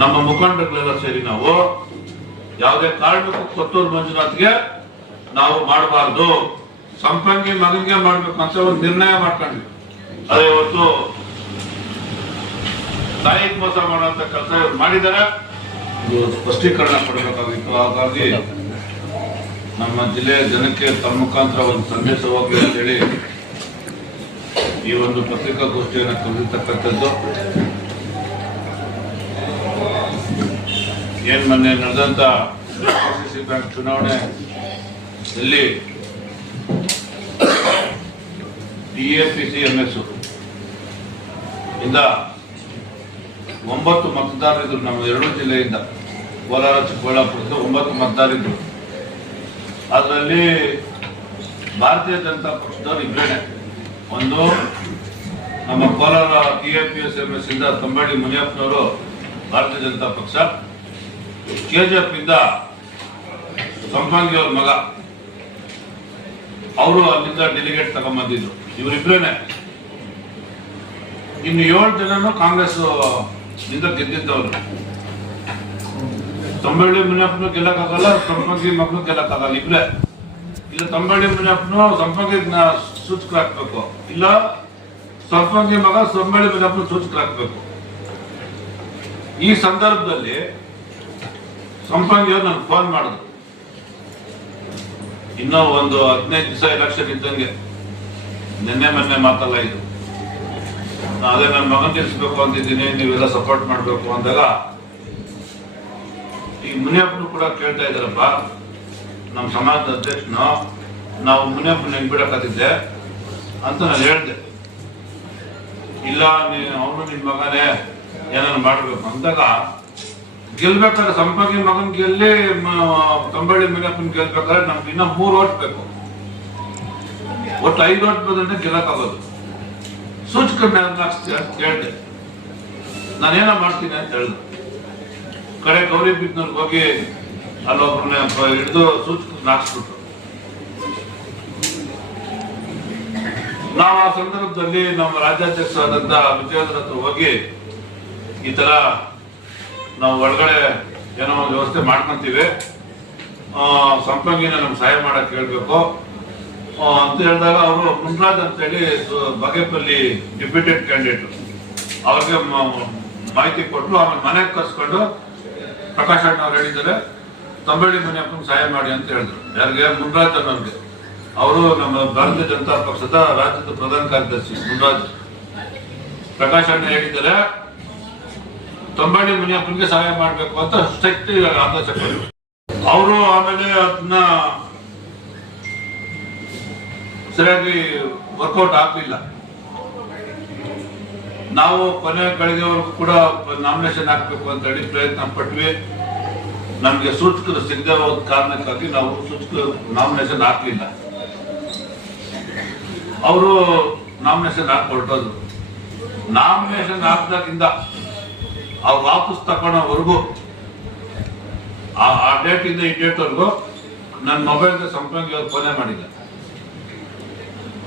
ನಮ್ಮ ಮುಖಂಡರುಗಳೆಲ್ಲ ಸೇರಿ ನಾವು ಯಾವುದೇ ಕಾರಣಕ್ಕೂ ಕೊತ್ತೂರು ಮಂಜುನಾಥ್ಗೆ ನಾವು ಮಾಡಬಾರ್ದು. ಸಂಪಂಗಿ ಮಗನಿಗೆ ಮಾಡ್ಬೇಕು ಅಂತ ಒಂದು ನಿರ್ಣಯ ಮಾಡ್ಕೊಂಡ್ವಿ. ಅದೇ ಇವತ್ತು ತಾಯಿ ಮೋಸ ಮಾಡುವಂತ ಕೆಲಸ ಇವ್ರು ಮಾಡಿದ್ದಾರೆ. ಸ್ಪಷ್ಟೀಕರಣ ಕೊಡಬೇಕಾಗಿತ್ತು. ಹಾಗಾಗಿ ನಮ್ಮ ಜಿಲ್ಲೆಯ ಜನಕ್ಕೆ ತಮ್ಮ ಮುಖಾಂತರ ಒಂದು ಸಂದೇಶ ಹೋಗ್ಲಿ ಅಂತೇಳಿ ಈ ಒಂದು ಪತ್ರಿಕಾಗೋಷ್ಠಿಯನ್ನು ಕರೆದಿರ್ತಕ್ಕಂಥದ್ದು. ಏನ್ ಮೊನ್ನೆ ನಡೆದಂತ ಬ್ಯಾಂಕ್ ಚುನಾವಣೆ ಇಲ್ಲಿ ಟಿ ಎ ಎಸ್ ಇಂದ ಒಂಬತ್ತು ಮತದಾರರಿದ್ರು, ನಮ್ಮ ಎರಡು ಜಿಲ್ಲೆಯಿಂದ. ಕೋಲಾರ ಚಿಕ್ಕಬಳ್ಳಾಪುರದ ಒಂಬತ್ತು ಮತದಾರರಿದ್ರು. ಅದರಲ್ಲಿ ಭಾರತೀಯ ಜನತಾ ಪಕ್ಷದವರು ಇಬ್ಬರೇನೆ ಒಂದು ನಮ್ಮ ಕೋಲಾರ ಟಿ ಎಂ ಎಸ್ ಇಂದ ತಂಬಾಡಿ ಮುನಿಯಪ್ಪನವರು ಭಾರತೀಯ ಜನತಾ ಪಕ್ಷ. ಕೆ ಜಿ ಎಫ್ ಮಗ. ಅವರು ಅಲ್ಲಿಂದ ಡೆಲಿಗೇಟ್ ತಗೊಂಬಂದಿದ್ರು ಇವರಿಬ್ರೇನೆ. ಇನ್ನು ಏಳು ಜನನು ಕಾಂಗ್ರೆಸ್ನಿಂದ ಗೆದ್ದಿದ್ದವರು. ತಂಬಳ್ಳಿ ಮುನಿಯಪ್ಪನು ಗೆಲ್ಲಕ್ಕಾಗಲ್ಲ ಸಂಪಂಗಿ ಮಕ್ಕಳು ಗೆಲ್ಲಕ್ಕಾಗಲ್ಲ, ಇಬ್ರೆ. ಇಲ್ಲ ತಂಬಳ್ಳಿ ಮುನಿಯಪ್ಪನು ಸಂಪಂಗಿ ಸೂಚಕರಾಗಬೇಕು. ಇಲ್ಲ ಸಂಪಂಗಿ ಮಗ ಸಂಬಳ್ಳಿ ಮುನಿಯಪ್ಪನ ಸೂಚಕರಾಗಬೇಕು. ಈ ಸಂದರ್ಭದಲ್ಲಿ ಸಂಪಂಗಿಯವ್ರು ನನ್ಗೆ ಫೋನ್ ಮಾಡಿದ್ರು. ಇನ್ನೂ ಒಂದು ಹದಿನೈದು ದಿವಸ ಎಲೆಕ್ಷನ್ ಇದ್ದಂಗೆ ನಿನ್ನೆ ಮೊನ್ನೆ ಮಾತಲ್ಲ ಇದು. ಅದೇ ನನ್ನ ಮಗನ್ ತಿಳಿಸ್ಬೇಕು ಅಂತಿದ್ದೀನಿ, ನೀವೆಲ್ಲ ಸಪೋರ್ಟ್ ಮಾಡಬೇಕು ಅಂದಾಗ ಈ ಮುನಿಯಪ್ಪನು ಕೂಡ ಕೇಳ್ತಾ ಇದ್ದಾರಪ್ಪ. ನಮ್ಮ ಸಮಾಜದ ಅಧ್ಯಕ್ಷನು, ನಾವು ಮುನಿಯಪ್ಪನ ಹೆಂಗ್ ಅಂತ ನಾನು ಹೇಳ್ದೆ. ಇಲ್ಲ ನೀನು ಅವನು ನಿನ್ನ ಮಗನೇ ಏನಾರು ಮಾಡಬೇಕು? ಅಂದಾಗ ಗೆಲ್ಬೇಕಾದ್ರೆ ಸಂಪಂಗಿ ಮಗನ್ ಗೆಲ್ಲಿ ತಂಬಳ್ಳಿ ಮುನಿಯಪ್ಪನ್ ಗೆಲ್ಬೇಕಾದ್ರೆ ನಮ್ಗೆ ಇನ್ನ ಮೂರು ಓಟ್ ಬೇಕು. ಒಟ್ಟು ಐದು ಓಟ್ ಬಂದ್ರೆ ಗೆಲ್ಲಕ್ಕಾಗೋದು. ಸೂಚಕ ಕೇಳಿದೆ ನಾನೇನೋ ಮಾಡ್ತೀನಿ ಅಂತ ಹೇಳ್ದೆ. ಕಡೆ ಗೌರಿ ಬಿದ್ದವ್ರಿಗೆ ಹೋಗಿ ಅಲ್ಲೊಬ್ರನ್ನ ಹಿಡಿದು ಸೂಚಕ ನಾಕ್ಸ್ಬಿಟ್ರು ನಾವು ಆ ಸಂದರ್ಭದಲ್ಲಿ ನಮ್ಮ ರಾಜ್ಯಾಧ್ಯಕ್ಷರಾದಂತ ವಿಜಯೇಂದ್ರ ಹತ್ರ ಹೋಗಿ ಈ ತರ ನಾವು ಒಳಗಡೆ ಏನೋ ಒಂದು ವ್ಯವಸ್ಥೆ ಮಾಡ್ಕೊಂತೀವಿ. ಸಂಪಂಗಿನ ನಮ್ಗೆ ಸಹಾಯ ಮಾಡಕ್ ಹೇಳ್ಬೇಕು. ಅಂತ ಹೇಳಿದಾಗ ಅವರು ಮುನ್ರಾಜ್ ಅಂತೇಳಿ ಬಗೆಪಲ್ಲಿ ಡಿಪ್ಯೂಟೆಡ್ ಕ್ಯಾಂಡಿಡೇಟ್. ಅವ್ರಿಗೆ ಮಾಹಿತಿ ಕೊಟ್ಟು ಆಮೇಲೆ ಮನೆಗೆ ಕರ್ಸ್ಕೊಂಡು ಪ್ರಕಾಶ್ ಅಣ್ಣ ಅವ್ರು ಹೇಳಿದ್ದಾರೆ, ತಂಬಳ್ಳಿ ಮುನಿಯಪ್ಪನ ಸಹಾಯ ಮಾಡಿ ಅಂತ ಹೇಳಿದ್ರು. ಯಾರಿಗೆ? ಮುನ್ರಾಜ್ ಅನ್ನೋರಿಗೆ ಅವರು ನಮ್ಮ ಭಾರತೀಯ ಜನತಾ ಪಕ್ಷದ ರಾಜ್ಯದ ಪ್ರಧಾನ ಕಾರ್ಯದರ್ಶಿ ಮುನ್ರಾಜ್. ಪ್ರಕಾಶ್ ಅಣ್ಣ ಹೇಳಿದ್ದಾರೆ ತಂಬಾಡಿ ಮುನಿಯಪ್ಪನಿಗೆ ಸಹಾಯ ಮಾಡಬೇಕು ಅಂತ ಶಕ್ತಿ ಆದೇಶ ಕೊಟ್ಟರು ಅವರು ಆಮೇಲೆ ಅದನ್ನ ಸರಿಯಾಗಿ ವರ್ಕೌಟ್ ಆಗ್ಲಿಲ್ಲ. ನಾವು ಕೊನೆ ಗಳಿಗೆವರೆಗೂ ಕೂಡ ನಾಮಿನೇಷನ್ ಹಾಕಬೇಕು ಅಂತ ಹೇಳಿ ಪ್ರಯತ್ನ ಪಟ್ವಿ. ನಮಗೆ ಸೂಚಕರು ಸಿಗದೆ ಹೋದ ಕಾರಣಕ್ಕಾಗಿ ನಾವು ಸೂಚಕ ನಾಮಿನೇಷನ್ ಹಾಕಲಿಲ್ಲ. ಅವರು ನಾಮಿನೇಷನ್ ಹಾಕಿ ಹೊರಟೋದು ನಾಮಿನೇಷನ್ ಹಾಕ್ದಾಗಿಂದ ಅವ್ರು ವಾಪಸ್ ತಗೊಳೋವರೆಗೂ ಆ ಆ ಇಂದ ಈ ಡೇಟ್ ವರೆಗೂ ನನ್ನ ಮೊಬೈಲ್ ಸಂಪಂಗಿ ಅವ್ರು ಫೋನೇ ಮಾಡಿಲ್ಲ.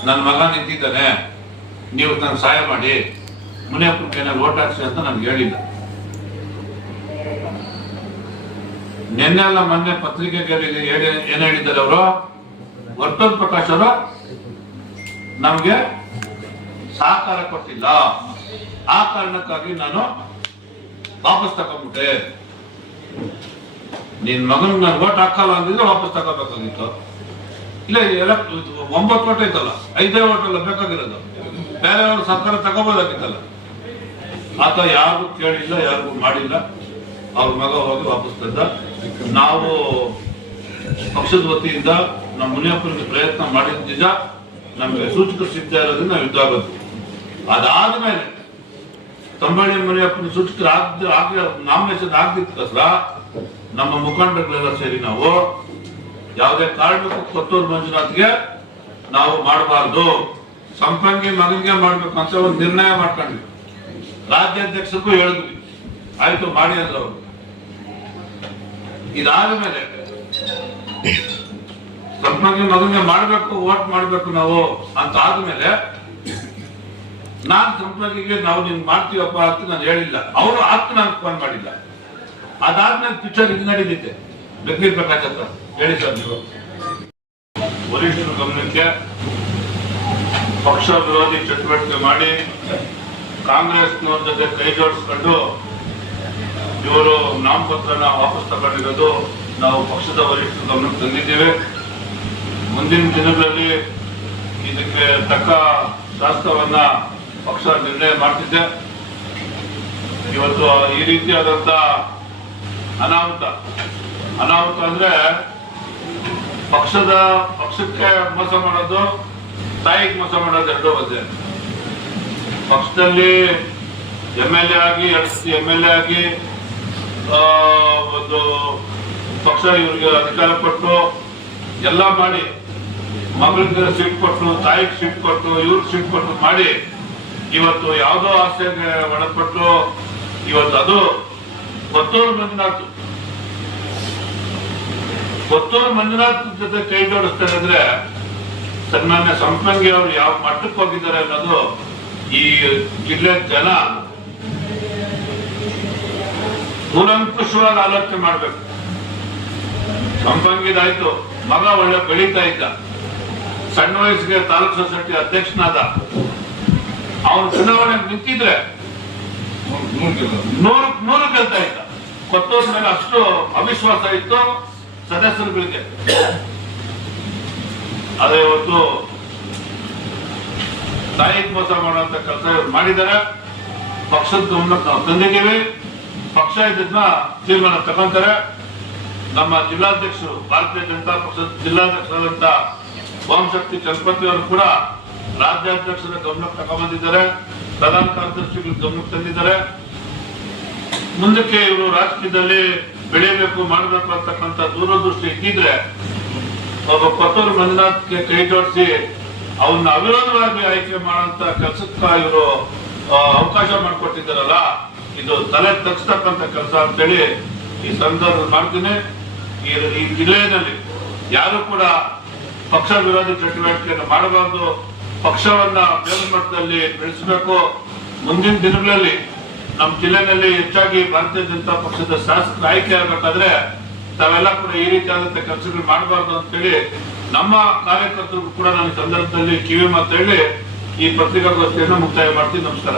ನನ್ನ ಮಗ ನಿಂತಿದ್ದಾನೆ, ನೀವು ನನಗೆ ಸಹಾಯ ಮಾಡಿ, ಮುನಿಯಪ್ಪನ ಏನಾದ್ರು ಓಟ್ ಹಾಕ್ಸಿ ಅಂತ ನನ್ಗೆ ಹೇಳಿಲ್ಲ ನಿನ್ನೆ ಅಲ್ಲ ಮೊನ್ನೆ ಪತ್ರಿಕೆಗೆ ಹೇಳಿ- ಏನ್ ಹೇಳಿದ್ದಾರೆ ಅವರು? ವರ್ತನ್ ಪ್ರಕಾಶ್ ಅವರು ನಮಗೆ ಸಹಕಾರ ಕೊಟ್ಟಿಲ್ಲ. ಆ ಕಾರಣಕ್ಕಾಗಿ ನಾನು ವಾಪಸ್ ತಗೊಂಡ್ಬಿಟ್ಟೆ ನಿನ್ ಮಗನ್ ನಾನು ಓಟ್ ಹಾಕಲ್ಲ ಅಂದಿದ್ರೆ ವಾಪಸ್ ತಗೋಬೇಕಾಗಿತ್ತು. ಇಲ್ಲ ಎಲ್ಲ ಒಂಬತ್ತು ಓಟ್ ಐತಲ್ಲ, ಐದೇ ಓಟ್ ಅಲ್ಲ ಬೇಕಾಗಿರೋದು. ಬೇರೆಯವರು ಸರ್ಕಾರ ತಗೋಬೋದಾಗಿತ್ತಲ್ಲ. ಆತ ಯಾರು ಕೇಳಿಲ್ಲ, ಯಾರಿಗೂ ಮಾಡಿಲ್ಲ. ಅವ್ರ ಮಗ ಹೋಗಿ ವಾಪಸ್ ತಂದ. ನಾವು ಪಕ್ಷದ ವತಿಯಿಂದ ನಮ್ಮ ಮುನಿಯಪ್ಪನಿಗೆ ಪ್ರಯತ್ನ ಮಾಡಿದ ನಿಜ. ನಮಗೆ ಸೂಚಕರು ಸಿಗ್ತಾ ಇರೋದ್ರಿಂದ ನಾವು ಯುದ್ಧ ಆಗೋದು. ಅದಾದ್ಮೇಲೆ ತಂಬಾಳಿ ಮನೆ ಆಗ್ದ ಆಗ ನಾಮಿನೇಷನ್ ಆಗ್ದಿದ್ದಕ್ಕೋಸ್ಕರ ನಮ್ಮ ಮುಖಂಡರುಗಳೆಲ್ಲ ಸೇರಿ ನಾವು ಯಾವುದೇ ಕಾರಣಕ್ಕೂ ಕೊತ್ತೂರು ಮಂಜುನಾಥ್ಗೆ ನಾವು ಮಾಡಬಾರ್ದು. ಸಂಪಂಗಿ ಮಗನಿಗೆ ಮಾಡ್ಬೇಕು ಅಂತ ಒಂದು ನಿರ್ಣಯ ಮಾಡ್ಕೊಂಡ್ವಿ. ರಾಜ್ಯಾಧ್ಯಕ್ಷಕ್ಕೂ ಹೇಳಿದ್ವಿ. ಆಯ್ತು, ಮಾಡಿ ಅಂದ್ರು ಅವರು. ಇದಾದ ಮೇಲೆ ಸಂಪಂಗಿ ಮಗನಿಗೆ ಮಾಡ್ಬೇಕು, ವೋಟ್ ಮಾಡ್ಬೇಕು ನಾವು ಅಂತ ಆದ್ಮೇಲೆ ನಾನ್ ಸಂಪರ್ಕಿಗೆ ನಾವು ನಿನ್ ಮಾಡ್ತೀವಪ್ಪ ಅಂತ ನಾನು ಹೇಳಿಲ್ಲ. ಅವರು ಆತ್ಮ ನಾನು ಫೋನ್ ಮಾಡಿಲ್ಲ. ಅದಾದ್ಮೇಲೆ ಪಿಕ್ಚರ್ ಇದು ನಡೀತೈತೆ. ಬೆಂಕೀರ್ ಪ್ರಕಾಶ್ ಅಂತ ಹೇಳಿ ಸರ್ ನೀವು. ವರಿಷ್ಠರ ಗಮನಕ್ಕೆ ಪಕ್ಷ ವಿರೋಧಿ ಚಟುವಟಿಕೆ ಮಾಡಿ ಕಾಂಗ್ರೆಸ್ನವ್ರ ಜೊತೆ ಕೈ ಜೋಡಿಸ್ಕೊಂಡು ಇವರು ನಾಮಪತ್ರನ ವಾಪಸ್ ತಗೊಂಡಿರೋದು ನಾವು ಪಕ್ಷದ ವರಿಷ್ಠರ ಗಮನಕ್ಕೆ ತಂದಿದ್ದೇವೆ. ಮುಂದಿನ ದಿನಗಳಲ್ಲಿ ಇದಕ್ಕೆ ತಕ್ಕ ಶಾಸ್ತ್ರವನ್ನ ಪಕ್ಷ ನಿರ್ಣಯ ಮಾಡ್ತಿದ್ದೆ. ಇವತ್ತು ಈ ರೀತಿಯಾದಂತ ಅನಾಹುತ. ಅನಾಹುತ ಅಂದ್ರೆ ಪಕ್ಷದ, ಪಕ್ಷಕ್ಕೆ ಮೋಸ ಮಾಡೋದು, ತಾಯಿಗೆ ಮೋಸ ಮಾಡೋದು ಎರಡೂ ಒಂದೇ ಪಕ್ಷದಲ್ಲಿ ಎಂ ಎಲ್ ಎ ಆಗಿ, ಎರಡು ಎಂ ಎಲ್ ಎ ಆಗಿ ಒಂದು ಪಕ್ಷ ಇವರಿಗೆ ಅಧಿಕಾರ ಕೊಟ್ಟು ಎಲ್ಲ ಮಾಡಿ ಮಗಳಿಗೆ ಸೀಟ್ ಕೊಟ್ಟು, ತಾಯಿಗೆ ಸೀಟ್ ಕೊಟ್ಟು, ಇವ್ರಿಗೆ ಸೀಟ್ ಕೊಟ್ಟು ಮಾಡಿ ಇವತ್ತು ಯಾವುದೋ ಆಸೆಗೆ ಒಳಪಟ್ಟು ಇವತ್ತು ಅದು ಕೊತ್ತೂರು ಮಂಜುನಾಥ್. ಕೊತ್ತೂರು ಮಂಜುನಾಥ್ ಜೊತೆ ಕೈ ಜೋಡಿಸ್ತಾರೆ ಅಂದ್ರೆ ಸನ್ಮಾನ್ಯ ಸಂಪಂಗಿ ಅವರು ಯಾವ ಮಟ್ಟಕ್ಕೆ ಹೋಗಿದ್ದಾರೆ ಅನ್ನೋದು ಈ ಜಿಲ್ಲೆ ಜನ ಕೂಲಂಕುಷವಾಗಿ ಆಲೋಚನೆ ಮಾಡ್ಬೇಕು. ಸಂಪಂಗಿದಾಯ್ತು ಮಗ ಒಳ್ಳೆ ಬೆಳೀತಾ ಇದ್ದ. ಸಣ್ಣ ವಯಸ್ಸಿಗೆ ತಾಲೂಕ್ ಸೊಸೈಟಿ ಅಧ್ಯಕ್ಷನಾದ ಅವನು ಚುನಾವಣೆ ನಿಂತಿದ್ರೆ ನೂರು ನೂರು ಗೆಲ್ತಾ ಇದ್ದ ಕೊತ್ತೂರ್ ಮೇಲೆ ಅಷ್ಟು ಅವಿಶ್ವಾಸ ಇತ್ತು ಸದಸ್ಯರುಗಳಿಗೆ. ಅದೇ ಇವತ್ತು ತಾಯಿ ಮೋಸ ಮಾಡುವಂತ ಕೆಲಸ ಮಾಡಿದ್ದಾರೆ. ಪಕ್ಷದ ನಾವು ತಂದಿದ್ದೀವಿ. ಪಕ್ಷ ಇದನ್ನ ತೀರ್ಮಾನ ತಗೊಂತಾರೆ. ನಮ್ಮ ಜಿಲ್ಲಾಧ್ಯಕ್ಷರು, ಭಾರತೀಯ ಜನತಾ ಪಕ್ಷದ ಜಿಲ್ಲಾಧ್ಯಕ್ಷರಾದಂತ ಓಂಶಕ್ತಿ ಚಲಪತಿ ಅವರು ಕೂಡ ರಾಜ್ಯಾಧ್ಯಕ್ಷರ ಗಮನಕ್ಕೆ ತಗೊಂಬಂದಿದ್ದಾರೆ. ಪ್ರಧಾನ ಕಾರ್ಯದರ್ಶಿಗಳ ಗಮನಕ್ಕೆ ತಂದಿದ್ದಾರೆ. ಮುಂದಕ್ಕೆ ಇವರು ರಾಜಕೀಯದಲ್ಲಿ ಬೆಳೆಯಬೇಕು, ಮಾಡಬೇಕು ಅಂತಕ್ಕಂಥ ದೂರದೃಷ್ಟಿ ಇದ್ದಿದ್ರೆ ಒಬ್ಬ ಕೊತ್ತೂರು ಮಂಜುನಾಥ್ಗೆ ಕೈ ಜೋಡಿಸಿ ಅವನ್ನ ಅವಿರೋಧವಾಗಿ ಆಯ್ಕೆ ಮಾಡುವಂತ ಕೆಲಸಕ್ಕ ಇವರು ಅವಕಾಶ ಮಾಡಿಕೊಟ್ಟಿದ್ದಾರಲ್ಲ, ಇದು ತಲೆ ತಗ್ಸ್ತಕ್ಕಂಥ ಕೆಲಸ ಅಂತೇಳಿ ಈ ಸಂದರ್ಭದಲ್ಲಿ ಮಾಡ್ತೀನಿ. ಈ ಈ ಜಿಲ್ಲೆಯಲ್ಲಿ ಯಾರು ಕೂಡ ಪಕ್ಷ ವಿರೋಧಿ ಚಟುವಟಿಕೆಯನ್ನು ಮಾಡಬಾರ್ದು. ಪಕ್ಷವನ್ನ ಮೇಲ್ಮಟ್ಟದಲ್ಲಿ ಬೆಳೆಸಬೇಕು. ಮುಂದಿನ ದಿನಗಳಲ್ಲಿ ನಮ್ಮ ಜಿಲ್ಲೆನಲ್ಲಿ ಹೆಚ್ಚಾಗಿ ಭಾರತೀಯ ಜನತಾ ಪಕ್ಷದ ಶಾಸಕರು ಆಯ್ಕೆ ಆಗಬೇಕಾದ್ರೆ ತಾವೆಲ್ಲ ಕೂಡ ಈ ರೀತಿಯಾದಂತ ಕೆಲಸಗಳು ಮಾಡಬಾರ್ದು ಅಂತ ಹೇಳಿ ನಮ್ಮ ಕಾರ್ಯಕರ್ತರಿಗೂ ಕೂಡ ನಾನು ಸಂದರ್ಭದಲ್ಲಿ ಕಿವಿ ಮಾತು ಹೇಳಿ ಈ ಪತ್ರಿಕಾಗೋಷ್ಠಿಯನ್ನು ಮುಕ್ತಾಯ ಮಾಡ್ತೀನಿ. ನಮಸ್ಕಾರ.